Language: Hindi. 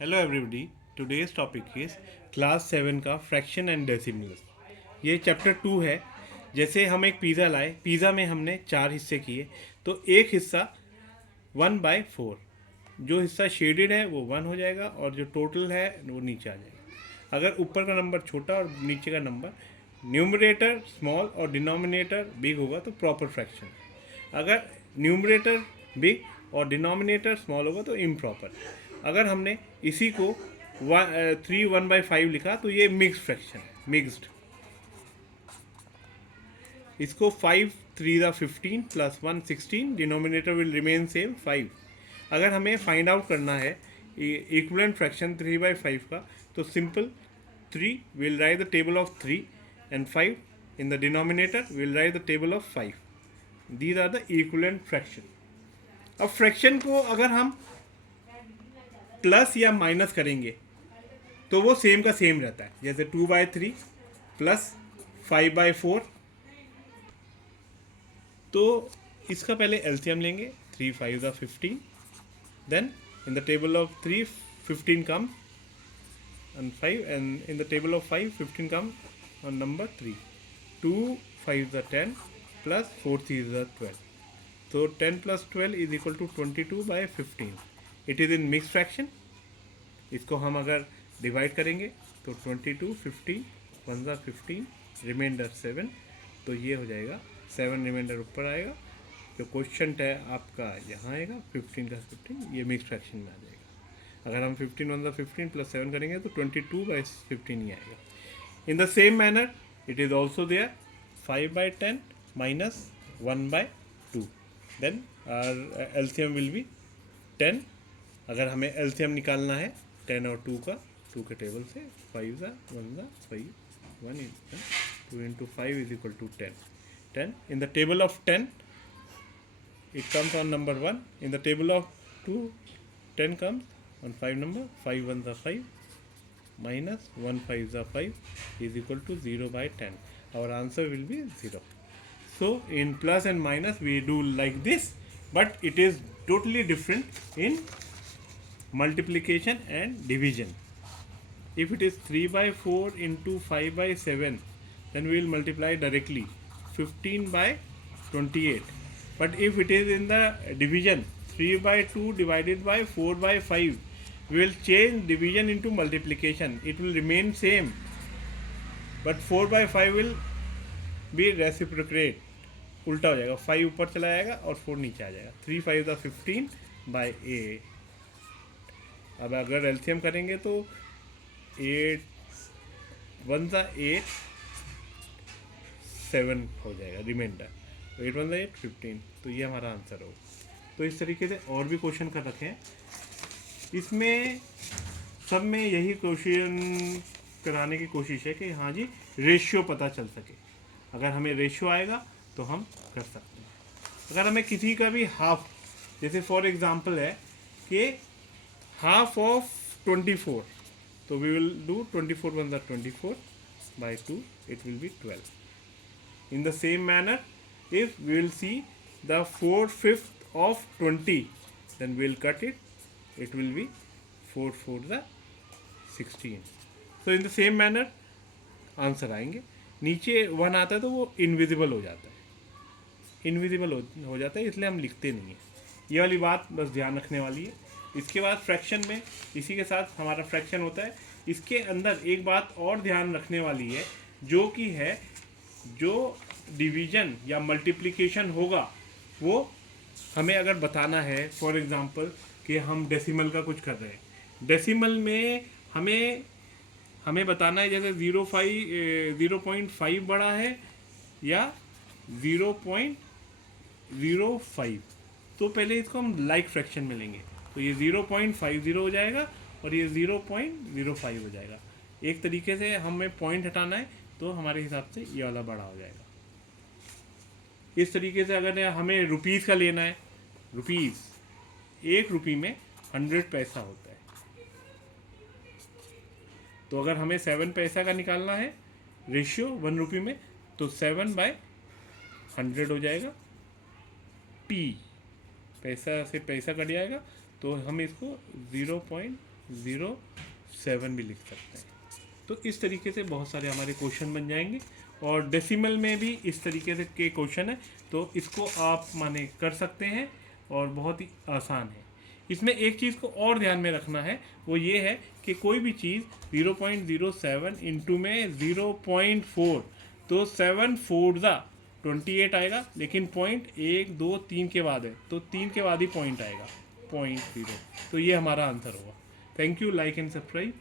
Hello everybody, today's topic is class 7 का फ्रैक्शन एंड डेसिमल्स। ये चैप्टर 2 है। जैसे हम एक पिज़्ज़ा लाए, पिज़्ज़ा में हमने 4 हिस्से किए, तो एक हिस्सा 1/4, जो हिस्सा शेडेड है वो 1 हो जाएगा और जो टोटल है वो नीचे आ जाएगा। अगर ऊपर का नंबर छोटा और नीचे का नंबर न्यूमरेटर स्मॉल और डिनोमिनेटर बिग होगा तो प्रॉपर फ्रैक्शन है। अगर न्यूमरेटर बिग और डिनोमिनेटर स्मॉल होगा तो इम्प्रॉपर। अगर हमने इसी को 3 1/5 लिखा तो ये मिक्स्ड फ्रैक्शन है, मिक्स्ड। इसको 5 3 15 plus 1 16, denominator will remain same 5। अगर हमें फाइंड आउट करना है इक्विवेलेंट फ्रैक्शन 3/5 का, तो simple 3 will write the table of 3 and 5 in the denominator will write the table of 5। These are the equivalent fraction. अब फ्रैक्शन को अगर हम प्लस या माइनस करेंगे तो वो सेम का सेम रहता है। जैसे 2/3 प्लस 5/4, तो इसका पहले एलसीएम लेंगे। 3 5 15, then in the table of 3 15 come and 5, and in the table of 5 15 come on number 3। 2 5 10 plus 4 3 12, so 10 plus 12 is equal to 22/15। it is in mixed fraction। इसको हम अगर डिवाइड करेंगे तो 22 15 1 15 रिमाइंडर 7, तो ये हो जाएगा 7 रिमाइंडर ऊपर आएगा। जो क्वेश्चन है आपका यहाँ आएगा 15 का 15, ये मिक्स फ्रैक्शन में आ जाएगा। अगर हम 15 1 15 प्लस 7 करेंगे तो 22/15 ही आएगा। In the same manner it is also there 5/10 minus 1/2, then our LCM will be 10। अगर हमें एलसीएम निकालना है 10 और 2 का, 2 के टेबल से 5 1 5 1 2 into 5 is equal to 10। 10 in the table of 10 it comes on number 1, in the table of 2 10 comes on 5 number, 5 1 5 minus 1 5 5 is equal to 0/10। our answer will be 0। so in plus and minus we do like this, but it is totally different in multiplication and division। if it is 3/4 into 5/7, then we will multiply directly 15/28। but if it is in the division 3/2 divided by 4/5, we will change division into multiplication, it will remain same, but 4/5 will be reciprocate, उल्टा हो जाएगा। 5 ऊपर चला जाएगा और 4 नीचे आ जाएगा। 3 5 15/8। अब अगर एलसीएम करेंगे तो 8 1 8 7 हो जाएगा रिमाइंडर, तो 8 1 8 15, तो ये हमारा आंसर हो। तो इस तरीके से और भी क्वेश्चन कर रखे हैं। इसमें सब में यही क्वेश्चन कराने की कोशिश है कि हाँ जी रेशियो पता चल सके। अगर हमें रेशियो आएगा तो हम कर सकते हैं। अगर हमें किसी का भी हाफ, जैसे फॉर एग्जांपल है कि हाफ ऑफ 24, तो we will do 24 1 24/2, it will be 12। in the same manner if we will see the 4/5 of 20, then we will cut it, it will be 4 4 16। so in the same manner answer आएंगे। नीचे 1 आता है तो वो इनविजिबल हो जाता है, इनविजिबल हो जाता है, इसलिए हम लिखते नहीं हैं। ये वाली बात बस ध्यान रखने वाली है। इसके बाद फ्रैक्शन में इसी के साथ हमारा फ्रैक्शन होता है। इसके अंदर एक बात और ध्यान रखने वाली है, जो कि है जो डिवीजन या मल्टीप्लिकेशन होगा वो हमें अगर बताना है, फॉर एग्जांपल कि हम डेसिमल का कुछ कर रहे हैं, डेसिमल में हमें बताना है जैसे 0.5 बड़ा है या 0.05, तो पहले इसको हम लाइक फ्रैक्शन में लेंगे, तो ये 0.50 हो जाएगा और ये 0.05 हो जाएगा। एक तरीके से हमें पॉइंट हटाना है तो हमारे हिसाब से ये वाला बड़ा हो जाएगा। इस तरीके से अगर हमें रुपीज़ का लेना है, रुपीज़ 1 रुपये में 100 पैसा होता है, तो अगर हमें 7 पैसा का निकालना है रेशियो 1 रुपये में, तो 7/100 हो जाएगा। पी पैसा से पैसा कट जाएगा तो हम इसको 0.05 0.07 भी लिख सकते हैं। तो इस तरीके से बहुत सारे हमारे क्वेश्चन बन जाएंगे और डेसिमल में भी इस तरीके से के क्वेश्चन है, तो इसको आप माने कर सकते हैं और बहुत ही आसान है। इसमें एक चीज़ को और ध्यान में रखना है, वो ये है कि कोई भी चीज़ 0.07 इंटू में 0.4, तो 7 4 ज़ा 28 आएगा, लेकिन पॉइंट 1 2 3 के बाद है, तो 3 के बाद ही पॉइंट आएगा 0.0, तो ये हमारा आंसर होगा। Thank you, like and subscribe.